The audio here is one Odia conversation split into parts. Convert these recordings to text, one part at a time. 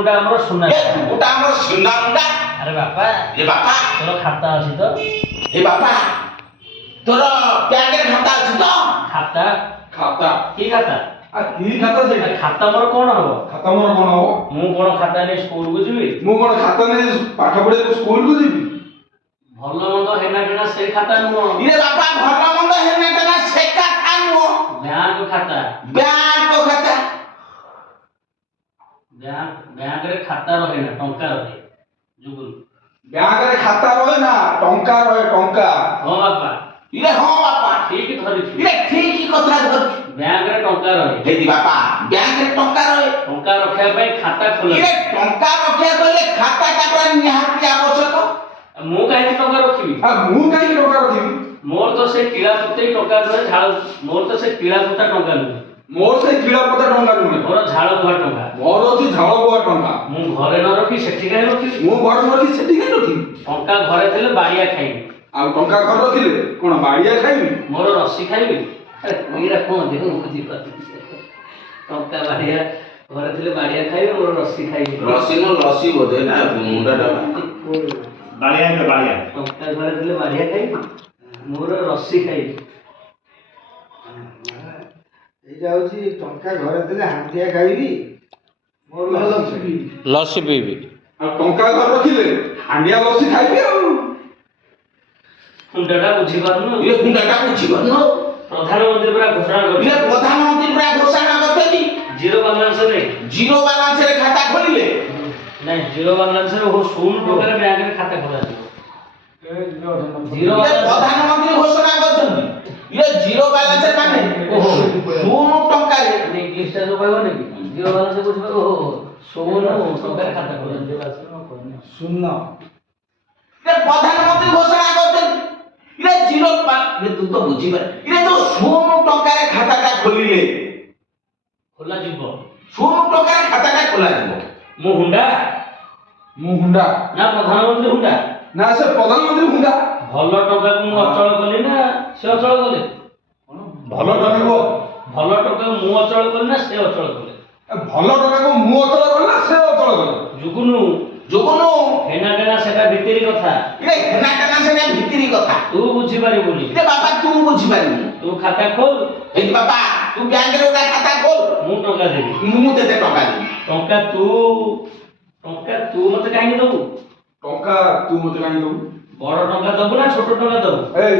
ওটা আমরা শুনা ওটা আমরা শুনা মুন্ডা। আরে বাপা এ বাপা তোর খাতা আছে তো? এ বাপা তোর ব্যাংকের খাতা আছে তো? খাতা খাতা কি খাতা? কি খাতা সেটা? ଖାତା ମୋର କଣ ହବ? ଖାତା ମୋର କଣ ହବ? ମୁଁ କଣ ଖାତା ନେଇ ସ୍କୁଲକୁ ଯିବି? ମୁଁ କଣ ଖାତା ନେଇ ପାଠ ପଢିବାକୁ ସ୍କୁଲକୁ ଯିବି? ଭଲ ମନ୍ଦ ହେନା ଟେନା ସେଇ ଖାତା ନୁହଁ, ଇରେ ବାପା ଭଲ ମନ୍ଦ ହେନା ନା ସେ କଥା ନୁହଁ। ବ୍ୟାଙ୍କ ଖାତା। ବ୍ୟାଙ୍କ ଖାତା ବ୍ୟାଙ୍କରେ ଖାତା ରହେ ନା, ଟଙ୍କା ରହେ। ଯୁଗୁଲ ବ୍ୟାଙ୍କରେ ଖାତା ରହେ ନା, ଟଙ୍କା ରହେ, ଟଙ୍କା। ହଁ ବାପା ଇରେ ହଁ ବାପା ଠିକ ଧରିଛୁ। ଇରେ ଠିକ କଥା ଧରିଛୁ। ବ୍ୟାଙ୍କରେ ଟଙ୍କା ରହେ, ହେଇଟି ବାପା ବ୍ୟାଙ୍କରେ ଟଙ୍କା ରହେ। ଟଙ୍କା ରଖିବା ପାଇଁ ଖାତା ଖୋଲା। ଇରେ ଟଙ୍କା ରଖିବା କହିଲେ ଖାତାଟା ପୁରା ନିହାତି ଆବଶ୍ୟକ। ମୁଁ କାହିଁକି ଟଙ୍କା ରଖିବି? ମୁଁ କାହିଁକି ଟଙ୍କା ରଖିବି? ମୋର ତ ସେ କିଳା ପୋତେଇ ଟଙ୍କା ନୁହେଁ, ଝାଳ। ମୋର ତ ସେ କିଳା ପୋତା ଟଙ୍କା ନୁହେଁ, ମୋର ସେଇ କିଳା ପତା ଟଙ୍କା ନୁହେଁ, ମୋର ଝାଳ ବୁହା ଟଙ୍କା। ମୋର ଅଛି ଝାଳ ବୁହା ଟଙ୍କା। ମୁଁ ଘରେ ନ ରଖି ସେଠି କାହିଁ ରଖିବି? ମୁଁ ଘରେ ରଖି ସେଠି କାହିଁ ରଖିବି? ଟଙ୍କା ଘରେ ଥିଲେ ବାଡ଼ିଆ ଖାଇବି, ଆଉ ଟଙ୍କା ଘରେ ରଖିଲେ କଣ ବାଡ଼ିଆ ଖାଇବି? ମୋର ରସି ଖାଇବି। ଆରେ ଏଇଟା କଣ ଦେହ ବୁଝିପାରୁନି। ଟଙ୍କା ବାଡ଼ିଆ ଘରେ ଥିଲେ ବାଡ଼ିଆ ଖାଇବି, ମୋର ରସି ଖାଇବି। ଲସି ବୋଧେ ନା ମୁଣ୍ଡାଟା ବାଳିଆ ବାଳିଆ ଟଙ୍କା ଘରେ ଥିଲେ ବାଡ଼ିଆ ଖାଇବି, ମୋର ରସି ଖାଇବି। এইটা হচ্ছে টঙ্কা ঘরে দিলে হাঁটিয়া খাইবি মোর লস্যি পিইবি। ଲସି ପିଇବି। ଆଉ ଟଙ୍କା ଘରେ ରଖିଲେ ହାଣ୍ଡିଆ ଲସି ଖାଇବି ଆଉ। ମୁଣ୍ଡଟା ବୁଝିପାରୁନୁ। ଇରେ ମୁଣ୍ଡାଟା ବୁଝିପାରୁନୁ। ପ୍ରଧାନମନ୍ତ୍ରୀ ପୁରା ଘୋଷଣା ଇରେ କରିଥିଲେ, ପ୍ରଧାନମନ୍ତ୍ରୀ ପୁରା ଘୋଷଣା କରିଛନ୍ତି ଜିରୋ ବାଲାନ୍ସରେ। ଜିରୋ ବାଲାନ୍ସରେ ଖାତା ଖୋଲିଲେ ନାଇଁ, ଜିରୋ ବାଲାନ୍ସରେ 0 ଟଙ୍କାରେ ବ୍ୟାଙ୍କରେ ଖାତା ଖୋଲାଯିବ। ଜିରୋ ଇରେ ବାଲାନ୍ସ ପ୍ରଧାନମନ୍ତ୍ରୀ ଘୋଷଣା କରିଛନ୍ତି ଇରେ ଜିରୋ ବାଲାନ୍ସ ମାନେ 0 ଟଙ୍କାରେ। ଇଂଲିଶଟା ଯୋଉ କହିବନି କି, ଜିରୋ ବାଲାନ୍ସ ବୁଝିପାରିବ। 0 ଟଙ୍କାରେ ଖାତା ଖୋଲାଯିବ। শূন্য ଇରେ ପ୍ରଧାନମନ୍ତ୍ରୀ ଘୋଷଣା କରିଛନ୍ତି ଇରେ ଜିରୋ ଇରେ ତୁ ତ ବୁଝିପାର ଇରେ ଯୋଉ 0 ଟଙ୍କାରେ ଖାତାଟା ଖୋଲିଲେ, ଖୋଲାଯିବ। 0 ଟଙ୍କାରେ ଖାତାଟା ଖୋଲାଯିବ। ମୁଁ ହୁଣ୍ଡା ମୁଁ ହୁଣ୍ଡା ନା ପ୍ରଧାନମନ୍ତ୍ରୀ ହୁଣ୍ଡା? ନା ସେ ପ୍ରଧାନମନ୍ତ୍ରୀ ହୁଣ୍ଡା। ଭଲ ଟଙ୍କାକୁ ମୁଁ ଅଚଳ କଲି ନା ସେ ଅଚଳ କଲେ? ଭଲ ଟଙ୍କାକୁ ଭଲ ଟଙ୍କାକୁ ମୁଁ ଅଚଳ କଲି ନା ସେ ଅଚଳ କଲେ? ଭଲ ଟଙ୍କାକୁ ମୁଁ ଅଚଳ କଲି ନା ସେ ଅଚଳ କଲେ? ଯୁଗୁନୁ ଯୋଗନୁ ହେନା ଟେନା ସେଟା ଭିତିରି କଥା, ଇରେ ହେନାଟା ସେଟା ଭିତିରି କଥା। ତୁ ବୁଝିପାରିବୁନି। ଇରେ ବାପା ତୁ ବୁଝିପାରିବୁ। ତୁ ଖାତା ଖୋଲ, ଏଇ ବାପା ତୁ ବ୍ୟାଙ୍କରେ ଗୋଟେ ଖାତା ଖୋଲ, ମୁଁ ଟଙ୍କା ଦେବି। ମୁଁ ତତେ ଟଙ୍କା ଦେବି। ଟଙ୍କା ତୁ ମତେ କାହିଁକି ଦବୁ? ଟଙ୍କା ତୁ ମତେ କାହିଁକି ଦବୁ? ବଡ ଟଙ୍କା ଦବୁ ନା ଛୋଟ ଟଙ୍କା ଦବୁ? ଏଇ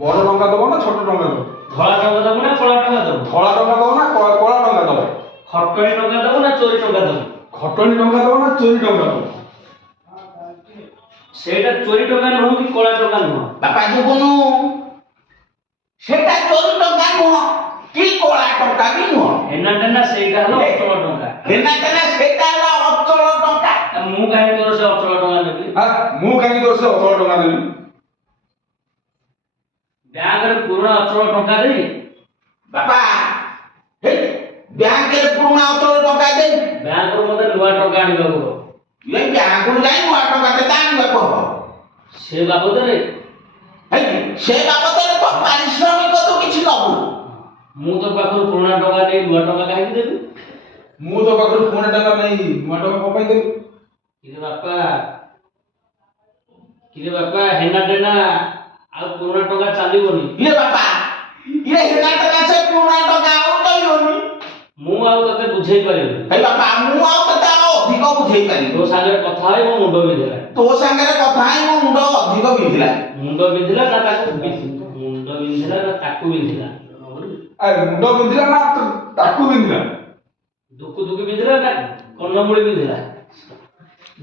ବଡ ଟଙ୍କା ଦବ ନା ଛୋଟ ଟଙ୍କା ଦବ? ଧଳା ଟଙ୍କା ଦବୁ ନା କଳା ଟଙ୍କା ଦବୁ? ଧଳା ଟଙ୍କା ଦବ ନା କଳା ଟଙ୍କା ଦବ? ଖଟଣି ଟଙ୍କା ଦବୁ ନା ଚୋରି ଟଙ୍କା ଦବୁ? ଖଟଣି ଟଙ୍କା ଦବ ନା ଚୋରି ଟଙ୍କା ଦବ? ସେଇଟା ଚୋରି ଟଙ୍କା ନୁହଁ କି କଳା ଟଙ୍କା ନୁହଁ। ବାପା ଯୋଗନୁ ସେଟା ଚୋରି ଟଙ୍କା ନୁହଁ କି କଳା ଟଙ୍କା ବି ନୁହଁ। ହେନା ଟେନା ସେଇଟା ହେଲା ଅଚଳ ଟଙ୍କା। ହେନାଟା ସେଟା ହେଲା ଅଚଳ ଟଙ୍କା। ମୁଁ କାହିଁକି ତୋର ସେ ଅଚଳ ଟଙ୍କା ନେବି? ମୁଁ କାହିଁକି ତୋର ସେ ଅଚଳ ଟଙ୍କା ଦେବି? ବ୍ୟାଙ୍କରେ ପୁରୁଣା ଅଚଳ ଟଙ୍କା ଦେଇ ବାପା ହେ ବ୍ୟାଙ୍କରେ ପୁରୁଣା ଅଚଳ ଟଙ୍କା ଦେଇ ବ୍ୟାଙ୍କରୁ ମତେ ନୂଆ ଟଙ୍କା ଆଣିବାକୁ ହବ। ଏ ବ୍ୟାଙ୍କରୁ ଯାଇ ନୂଆ ଟଙ୍କାଟେ ଆଣିବାକୁ ହବ। ସେ ବାବଦରେ ସେ ବାବଦରେ ତ ପାରିଶ୍ରମିକ ତୁ କିଛି ନବୁ। ମୁଁ ତୋ ପାଖରୁ ପୁରୁଣା ଟଙ୍କା ନେଇ ନୂଆ ଟଙ୍କା କାହିଁକି ଦେବି? ମୁଁ ତୋ ପାଖରୁ ପୁରୁଣା ଟଙ୍କା ନେଇ ନୂଆ ଟଙ୍କା କଣ ପାଇଁ ଦେବି? କିରେ ବାପା ହେନା ଟେନା ଆଉ ପୁରୁଣା ଟଙ୍କା ଚାଲିବନି। ଇଏ ବାପା ଇଏ ହେନାଟା ସେ ପୁରୁଣା ଟଙ୍କା ଆଉ ଚଳିବନି। ମୁଁ ଆଉ ତତେ ବୁଝେଇ ପାରିବିନି। ହେ ବାପା ମୁଁ ଆଉ ତତେ ଆଉ ଅଧିକ ବୁଝେଇ ପାରିବି। ତୋ ସାଙ୍ଗରେ କଥା ହେଇ ମୋ ମୁଣ୍ଡ ବିନ୍ଧିଲା। ତୋ ସାଙ୍ଗରେ କଥା ହେଇ ମୋ ମୁଣ୍ଡ ଅଧିକ ବିନ୍ଧିଲା। ମୁଣ୍ଡ ବିନ୍ଧିଲା ନା ତାକୁ ବିନ୍ଧିଲା? ମୁଣ୍ଡ ବିନ୍ଧିଲା ନା ତାକୁ ବିନ୍ଧିଲା? ଦୁକୁ ବିନ୍ଧିଲା ନା କନମୂଳି ବିନ୍ଧିଲା?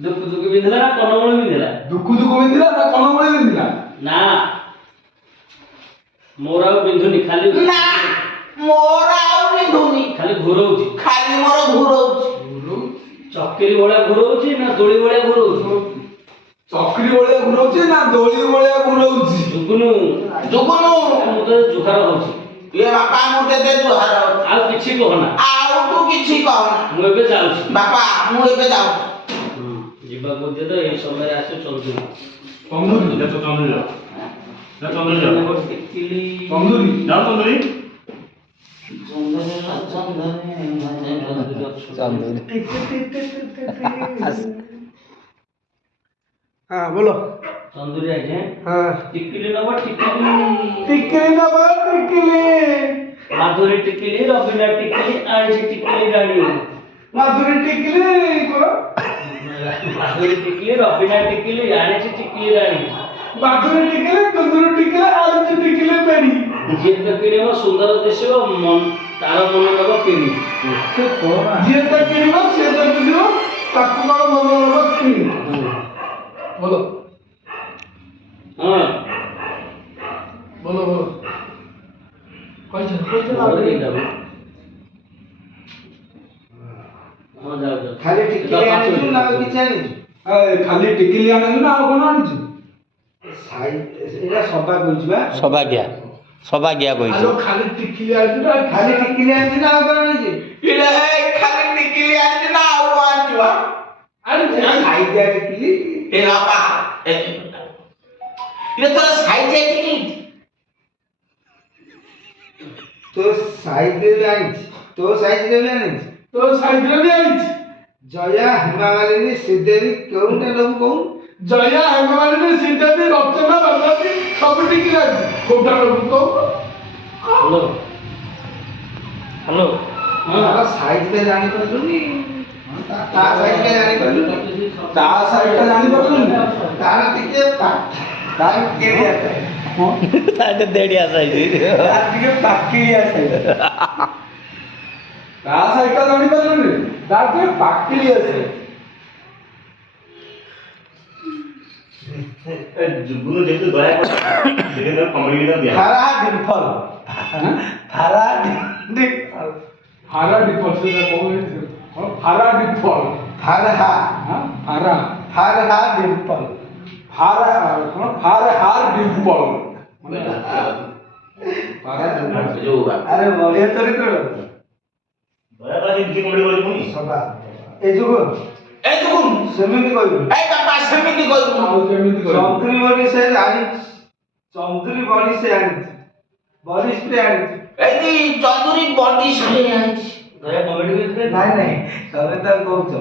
ଦୁକୁ ବିନ୍ଧିଲା ନା କନମୂଳି ବିନ୍ଧିଲା? ଦୁକୁ ବିନ୍ଧିଲା ନା କନମୂଳି ବିନ୍ଧିଲା? ନା ମୋର ଆଉ ବିନ୍ଧୁନି, ଖାଲି ନା ମୋର ଆଉ ବିନ୍ଧୁନି, ଖାଲି ଘୁରଉଛି। ଖାଲି ମୋର ଘୁରଉଛି। ଚକିରି ଭଳିଆ ଘୁରଉଛି ନା ଦୋଳି ଭଳିଆ ଘୁରଉଛି? ଚକ୍ରି ଭଳିଆ ଘୁରଉଛି ନା ଦୋଳି ଭଳିଆ ଘୁରଉଛି? ଯୁଗୁନୁ ମୁଁ ତ ଜୁହାର ହଉଛି। ଇଏ ବାପା ମୁଁ ତତେ ଜୁହାର ହଉଛି। ଆଉ କିଛି କହନା, ଆଉ ତୁ କିଛି କହନା। ମୁଁ ଏବେ ଯାଉଛି। ବାପା ମୁଁ ଏବେ ଯାଉଛି। ଯିବାକୁ ଦେ ତ, ଏଇ ସମୟରେ ଆସେ ଚନ୍ଦୁରୀ। ତନ୍ଦୁରୀ ଯା ଚନ୍ଦୁରୀ ଯା ଚନ୍ଦୁରୀ ଯା ତନ୍ଦୁରୀ ଯାଅ ଚନ୍ଦୁରୀ। ଚନ୍ଦନ হ্যাঁ বলো। তন্দুরি আছে হ্যাঁ টিকিলি নেবো টিকিলি টিকিলি নেবো টিকিলি। মাধুরী টিকিলি রবিনা টিকিলি আড়িছি টিকিলি রানী মাধুরী টিকিলি করো। মাধুরী টিকিলি রবিনা টিকিলি আড়িছি টিকিলি রানী মাধুরী টিকিলি তন্দুরি টিকিলি আলু টিকিলি বেরি। ଯିଏ ତ କିଣିବ ସୁନ୍ଦର ଦିଶିବ ତାର ମନ ନେବ କିଣି ଯିଏ ତ କିଣିବ ସିଏ ତ ବୁଝିବ ତାକୁ କଣ ମନ ହବ କିଣି। বলো ହଁ বলো বলো কইছো কইছো না ଭଲ ଦେଇଦେବ ହଁ ଯାଉ ଯାଉ ଖାଲି ଟିକିଲି ଆଣିଛୁ ନା ଆଉ କିଛି ଆଣିଛୁ? ଖାଲି ଟିକିଲି ଆଣିଛୁ ନା ଆଉ କଣ ଆଣିଛୁ? ଏଇଟା ସବା କହୁଛୁ ବା। ସବାଗିଆ ଆଲୋ ଖାଲି ଟିକିଲି ଆଣିଛୁ ନା ଖାଲି ଟିକିଲି ଆଣିଛୁ ନା ଆଉ କଣ ଆଣିଛୁ? ଇରେ ଖାଲି ଟିକିଲି ଆଣିଛି ନା ଆଉ କଣ ଆଣିଛୁ ବା? ଆଣିଛୁ ସାଇଜିଆ ଟିକିଲି। ଏ ବାପା ଇରେ ତୋର ସାଇଜ ଟିକିଲି ତୋ ସାଇଜରେ ବି ଆଣିଛି, ତୋ ସାଇଜରେ ବି ଆଣିଛି। ତୋ ସାଇଜରେ ବି ଆଣିଛି। ଜୟା ହେମାମାଳିନୀ ଶ୍ରୀଦେବୀ କେଉଁଟା ନେବୁ କହୁନୁ? ଜୟା ହେମମାଳିନୀ ଶ୍ରୀଦେବୀ ରଚନା ବାଲାଜୀ ସବୁ ଟିକିଲି ଆଣିଛି। କୋଉଟା ନେବୁ କହୁନୁ? ହ୍ୟାଲୋ ହ୍ୟାଲୋ ତାର ସାଇଜରେ ଜାଣିପାରୁନି, ତା ସାଇଜରେ ଜାଣିପାରୁନି, ତା ସାଇଜଟା ଜାଣିପାରୁନି। ତାର ଟିକେ ତାର କେଳିଆ ଥାଏ, ତାଟେ ଦେଡ଼ିଆ ସାଇଜି ତାର ଟିକେ ପାକିଳିଆ ଥାଏ। ତା ସାଇଜଟା ଜାଣିପାରିଲୁନି, ତାର ଟିକେ ପାକିଳି ଅଛି। ଯୁଗୁରୁ ଯେହେତୁ ଦୟା ସେଦିନ କମେଡି ଦିଆ ଫାରା ଡିମ୍ପଲ, ଫାରା ଡିମ୍ପଲ, ହାରା ଡିଫଲ ସେଟା କହୁଛି ହାରା ଡିଫଲ। ଫାରା ହାରା ଫାରା ଡିମ୍ପଲ। ହାରା କଣ ହାରା ହାର ଡିଫଲ। ଯୋଉ ଆରେ ବଢିଆ ଚରିତ୍ର ଦୟା ପାଖେ କିଛି କମେଡି କରି ପୁଣି ସବା। ଏ ଯୁଗ ଏ ଯୋଉ ସେମିତି କହିବୁ। ଏ ବାପା ସେମିତି କହିବୁ ଆଉ କେମିତି କରିବୁ? ଚନ୍ଦ୍ରୀ ବଡି ସେ ଆଣିଛି, ଚନ୍ଦ୍ରୀ ବଡି ସେ ଆଣିଛି, ବଡି ସ୍ପ୍ରେ ଆଣିଛି। ଏଇ ଚନ୍ଦୁରୀ ବଡି ସ୍ପ୍ରେ ଆଣିଛି ଦୟା କମେଡି କରିଥିଲେ ନାଇଁ ନାଇଁ ତମେ ତ କହୁଛ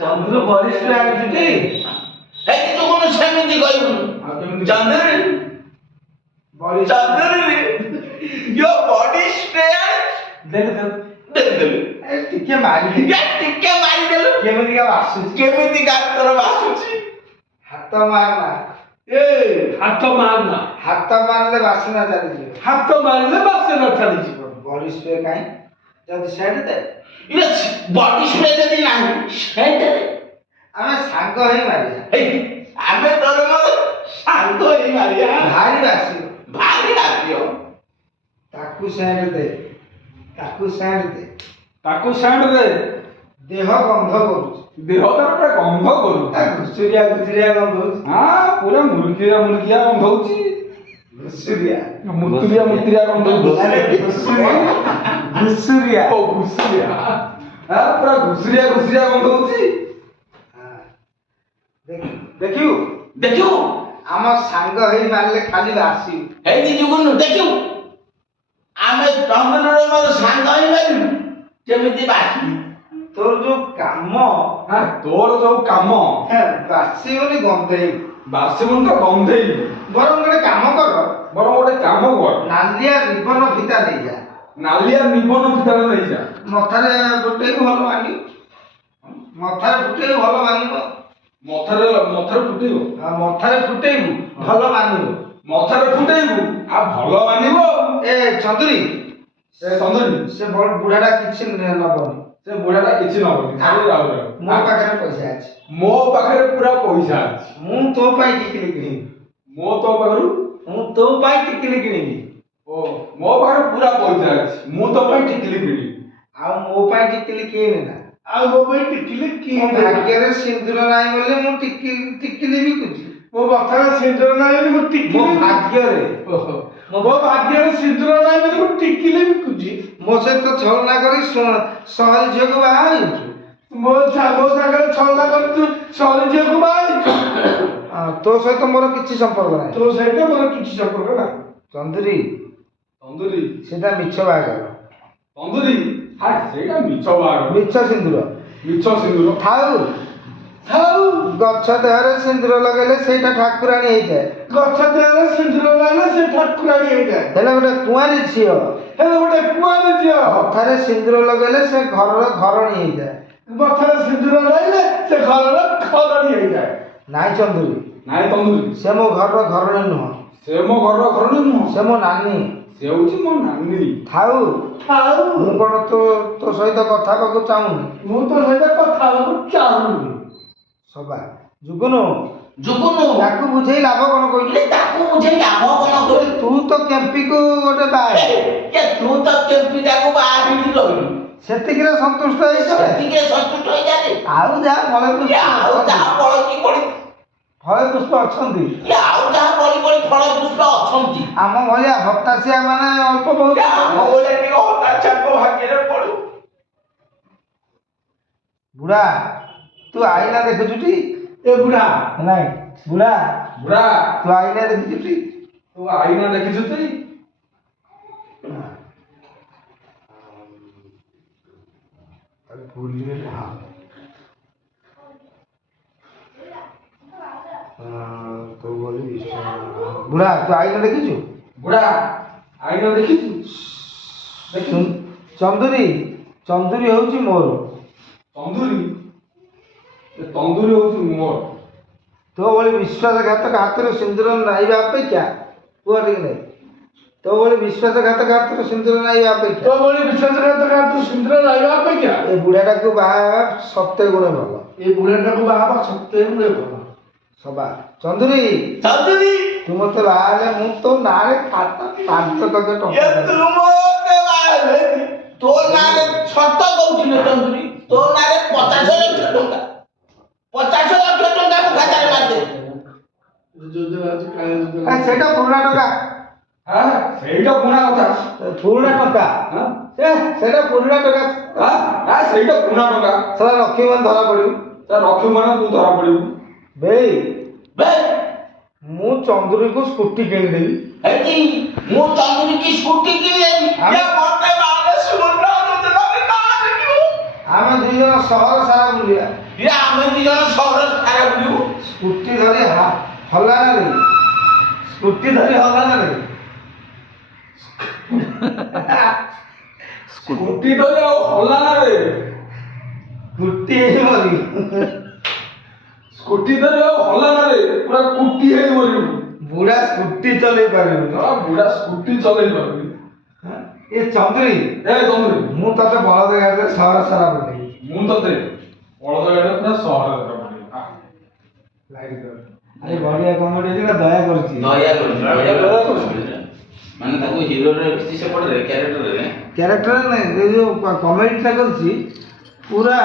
ଚନ୍ଦ୍ରୁ ବଡି ସ୍ପ୍ରେ ଆଣିଛୁ ଟି? ଏଇ ଯୋଉ ସେମିତି କହିବୁ ଆଉ କେମିତି ଚନ୍ଦୁରୀ ବଡି ଚନ୍ଦୁରୀ यो बॉडी स्प्रे ଦେଲୁ ଦେଲୁ ଟିକେ ମାରି ଟିକେ ମାରିଦେଲୁ କେମିତିକା ବାସୁଛି, କେମିତି ଗାତର ବାସୁଛି ହାତ ମାରନା, ଏ ହାତ ମାରନା। ହାତ ମାରିଲେ ବାସନା ଚାଲିଯିବ। ହାତ ମାରିଲେ ବାସନା ଚାଲିଯିବ। ବଡି ସ୍ପ୍ରେ କାହିଁ ଯଦି ସେଟ୍ ଦେ, ଇଏ ବଡି ସ୍ପ୍ରେ ଯଦି ନାହିଁ ସେଇଟା ଆମେ ସାଙ୍ଗ ହେଇ ମାରିବା, ଆମେ ତୋର ମୋର ଶାନ୍ତ ହେଇ ମାରିବା ଭାରି ବାସିବ। ଭାରି ଆସିବ ତାକୁ ସେଟ୍ ଦେ, ତାକୁ ସେଟ୍ ଦେ, ତାକୁ ସେଣ୍ଟ ଦେ। ଦେହ ଗନ୍ଧ କରୁଛି, ଦେହ ତାର ପୁରା ଗନ୍ଧ କରୁଛି। ଘୁଷୁରିଆ ଘୁଷୁରିଆ ଗନ୍ଧ ହଉଛି, ହଁ ପୁରା ମୁର୍ଗିଆ ମୁର୍ଗିଆ ଗନ୍ଧ ହଉଛି। ଘୁଷୁରିଆ ମୁତୁରିଆ ମୁତୁରିଆ ଗନ୍ଧ ଆରେ ଘୁଷୁରିଆ ଘୁଷୁରିଆ। ଓ ଘୁଷୁରିଆ ପୁରା ଘୁଷୁରିଆ ଘୁଷୁରିଆ ଗନ୍ଧ ହଉଛି। ଦେଖିବୁ ଦେଖିବୁ ଆମ ସାଙ୍ଗ ହେଇ ମାରିଲେ ଖାଲି ବାସିବୁ। ଏଇ ଯୁଗୁନୁ ଦେଖିବୁ ଆମେ ଚନ୍ଦ୍ରର ମୋର ସାଙ୍ଗ ହେଇପାରିବୁ କେମିତି ବାସି ତୋର ଯୋଉ କାମ ତୋର ଯୋଉ କାମ ବାସିବନି ଗନ୍ଧେଇବୁ। ବାସିବୁନି ତ ଗନ୍ଧେଇବୁ। ବରଂ ଗୋଟେ କାମ କର, ବରଂ ଗୋଟେ କାମ କର, ନାଲିଆ ରିବନ ଫିତା ନେଇଯା, ନାଲିଆ ନିବନ ଫିତାରେ ନେଇଯା। ମଥାରେ ଫୁଟେଇବୁ ଭଲ ମାନିବ, ମଥାରେ ଫୁଟେଇବୁ ଭଲ ମାନିବ, ମଥାରେ ମଥାରେ ଫୁଟେଇବୁ। ମଥାରେ ଫୁଟେଇବୁ ଭଲ ମାନିବ। ମଥାରେ ଫୁଟେଇବୁ ଆଉ ଭଲ ମାନିବ। ଏ ଚନ୍ଦୁରୀ ଏ ଚନ୍ଦୁରୀ ସେ ବୁଢାଟା କିଛି ନବନି, ସେ ବୁଢାଟା କିଛି ନବନି, ଖାଲି ରାଉ ରାଉ। ମୋ ପାଖରେ ପଇସା ଅଛି, ମୋ ପାଖରେ ପୁରା ପଇସା ଅଛି। ମୁଁ ତୋ ପାଇଁ ଟିକିଲି କିଣିବି, ମୋ ତୋ ପାଖରୁ ମୁଁ ତୋ ପାଇଁ ଟିକିଲି କିଣିବି। ଓ ମୋ ପାଖରେ ପୁରା ପଇସା ଅଛି, ମୁଁ ତୋ ପାଇଁ ଟିକିଲି କିଣିବି। ଆଉ ମୋ ପାଇଁ ଟିକିଲି କିଣି ନା, ଆଉ ମୋ ପାଇଁ ଟିକିଲି ମୋ କିଣି। ଭାଗ୍ୟରେ ସିନ୍ଦୁର ନାହିଁ ବୋଲି ମୁଁ ଟିକିଲି ବିକୁଛି। ମୋ କଥାରେ ସିନ୍ଦୁର ନାହିଁ ବୋଲି ମୁଁ ମୋ ଟିକିଲି। ଭାଗ୍ୟରେ ମୋ ଭାଗ୍ୟରେ ସିନ୍ଦୁର ନାହିଁ ବୋଲି ମୁଁ ଟିକିଲି ବିକୁଛି। ମୋ ସହିତ ଛଳନା କରି ସହରୀ ଝିଅକୁ ବାହା ହେଇଛୁ। ମୋ ସାଙ୍ଗରେ ଛଳନା କରି ତୁ ସହରୀ ଝିଅକୁ ବାହା ହେଇଛୁ। ତୋ ସହିତ ମୋର କିଛି ସମ୍ପର୍କ ନାହିଁ। ତୋ ସହିତ ମୋର କିଛି ସମ୍ପର୍କ ନାହିଁ। ଚନ୍ଦୁରୀ ତନ୍ଦୁରୀ ସେଟା ମିଛ ବାହାଘର, ତନ୍ଦୁରୀ ସେଇଟା ମିଛ ବାହାଘର, ମିଛ ସିନ୍ଦୁର ମିଛ ସିନ୍ଦୁର। ଥାଉ ଥାଉ ଗଛ ଦେହରେ ସିନ୍ଦୁର ଲଗେଇଲେ ସେଇଟା ଠାକୁରାଣୀ ହେଇଯାଏ। ଗଛ ଦେହରେ ସିନ୍ଦୁର ଲାଗିଲେ ସେ ଠାକୁରାଣୀ ହେଇଯାଏ। ହେଲେ ଗୋଟେ କୁଆଁରୀ ଝିଅ ହେଲେ ଗୋଟେ କୁଆଁରୀ ଝିଅ କଥାରେ ସିନ୍ଦୁର ଲଗେଇଲେ ସେ ଘରର ଘରଣୀ ହେଇଯାଏ। ଗଛରେ ସିନ୍ଦୁର ଲାଗିଲେ ସେ ଘରର ଘରଣୀ ହେଇଯାଏ। ନାଇଁ ଚନ୍ଦୁରୀ, ନାଇଁ ତନ୍ଦୁରୀ, ସେ ମୋ ଘରର ଘରଣୀ ନୁହଁ, ସେ ମୋ ଘରର ଘରଣୀ ନୁହଁ, ସେ ମୋ ନାନୀ। ସେ ହଉଛି ମୋ ନାନୀ। ଥାଉ, ଥାଉ, ମୁଁ କଣ ତୋ ସହିତ କଥା ହେବାକୁ ଚାହୁଁନି। ମୁଁ ତୋ ସହିତ କଥା ହେବାକୁ ଚାହୁଁନି। ସବା ଯୁଗୁନୁ ଯୁଗୁନୁ ତାକୁ ବୁଝେଇ ଲାଭ କଣ କହିଲୁ? ଇରେ ତାକୁ ବୁଝେଇ ଲାଭ କଣ କରିବୁ? ତୁ ତ କେମ୍ପିକୁ ଗୋଟେ ବାହା ଏ ତୁ ତ କେମ୍ପିଟାକୁ ବାହା ହେଇକି ରହିଲୁ, ସେତିକିରେ ସନ୍ତୁଷ୍ଟ ହେଇଛ। ସେତିକି ସନ୍ତୁଷ୍ଟ ହେଇଯାଏ। ଆଉ ଯାହା ଫଳେ ଆଉ ଯାହା ବଳକି ପଡି ପୁଷ୍ପ ଅଛନ୍ତି, ଆଉ ଯାହା ବଳି ବଳି ଫଳ ପୁଷ୍ପ ଅଛନ୍ତି, ଆମ ଭଳିଆ ହତାଶିଆ ମାନେ ଅଳ୍ପ ବହୁତ। ଆମ ଭଳିଆ ଟିକେ ହତାଚାଙ୍କ ଭାଗ୍ୟରେ ପଡୁ। ବୁଢା ତୁ ଆଇନା ଦେଖୁଛୁଟି? ଏ ବୁଢା, ନାଇଁ ବୁଢା ବୁଢା, ତୁ ଆଇନା ଦେଖିଛୁଟି? ତୁ ଆଇନା ଦେଖିଛୁ ତୁ? ବୁଢା ତୁ ଆଇନା ଦେଖିଛୁ? ବୁଢା, ଆଇନା ଦେଖିଛୁ? ଦେଖିଛୁ? ଚନ୍ଦୁରୀ, ଚନ୍ଦୁରୀ ହଉଛି ମୋର। ତନ୍ଦୁରୀ, ଏ ତନ୍ଦୁରୀ ହଉଛି ମୋର। ତୋ ଭଳି ବିଶ୍ୱାସଘାତକ ହାତରୁ ସିନ୍ଦୁର ନାଇବା ଅପେକ୍ଷା କୁହ ଟିକେ ନାହିଁ, ତୋ ଭଳି ବିଶ୍ୱାସଘାତକ ହାତରୁ ସିନ୍ଦୁର ନାଇବା ଅପେକ୍ଷା ତୋ ଭଳି ବିଶ୍ୱାସଘାତକ ତୁ ସିନ୍ଦୁର ଲାଗିବା ଅପେକ୍ଷା ଏ ବୁଢାଟାକୁ ବାହା ହେବା ସତେ ଗୁଣେ ଭଲ। ଏ ବୁଢାଟାକୁ ବାହା ହେବା ସତ୍ୟ ଗୁଣେ ଭଲ। ସବା ଚନ୍ଦୁରୀ, ଚନ୍ଦୁରୀ, ତୁ ମତେ ବାହା ହେଲେ ମୁଁ ତୋ ନାଁରେ 5,000 ଟଙ୍କା ଏ ତୁ ମୋତେ ବାହା ହେଲେ ତୋ ନାଁରେ ସତ କହୁଥିଲେ ଚନ୍ଦୁରୀ, ତୋ ନାଁରେ 50 ଲକ୍ଷ ଟଙ୍କା, 50 ଲକ୍ଷ ଟଙ୍କା ମୁଁ ଖାତାରେ ମାରିଦେ। ଯୋଜନା ଅଛି କାଳିଆ ଆ, ଯୋଜନା। ସେଇଟା ପୁରୁଣା ଟଙ୍କା, ହଁ, ସେଇଟା ପୁଣା କଥା। ପୁରୁଣା ଟଙ୍କା, ହଁ? ସେଇଟା ପୁରୁଣା ଟଙ୍କା। ହଁ, ସେଇଟା ପୁଣା ଟଙ୍କା। ସେଟା ରଖିବୁ ମାନେ ଧରା ପଡିବୁ। ତା ରଖିବୁ ମାନେ ତୁ ଧରା ପଡିବୁ। ବେଇ ବେ ମୁଁ ଚନ୍ଦୁରୀକୁ ସ୍କୁଟି କିଣିଦେବି। ଏଠି ମୁଁ ଚନ୍ଦୁରୀ କି ସ୍କୁଟି କିଣିଦେବି। ଆମେ- ଏ ମୋତେ ବାହାରେ ସୁଭଦ୍ରା ଯୋଜନାରେ ନାଁ ଲେଖିବୁ। ଆମେ 2 ଜଣ ସହର ସାରା ବୁଲିବା, ଏ ଆମେ 2 ଜଣ ସହର ସାରା ବୁଲିବୁ। ସ୍କୁଟି ଧରି ହଲାନରେ, ସ୍କୁଟି ଧରି ହଲାନରେ। ସ୍କୁଟି ଧରି ଆଉ ହଲାନାରେ, କୁଟି ହେଇ ମରିବୁ। ସ୍କୁଟି ଧରି ଆଉ ହଲାନାରେ ପୁରା କୁଟି ହେଇ ମରିବୁ। ବୁଢା ସ୍କୁଟି ଚଲେଇ ପାରିବୁନି। ବୁଢା ସ୍କୁଟି ଚଲେଇ ପାରିବି। ଏ ଚନ୍ଦୁରୀ, ଏ ତନ୍ଦୁରୀ, ମୁଁ ତତେ ବଳଦ ଗାଡ଼ିରେ ସହର ସାରା ବୁଲେଇବି। ମୁଁ ତତେ ବଳଦ ଗାଡ଼ିରେ ପୁରା ସହରରେ ଧରା ପଡିବି। ଆରେ ବଢିଆ କମେଡି ଅଛି ନା, ଦୟା କରୁଛି। ଦୟା କରୁଛି, ମାନେ ତାକୁ ହିରୋରେ ରଖିଛି ସେପଟରେ କ୍ୟାରେକ୍ଟରରେ। କ୍ୟାରେକ୍ଟର ନାଇଁ, ଏ ଯୋଉ କମେଡିଟା କରିଛି ପୁରା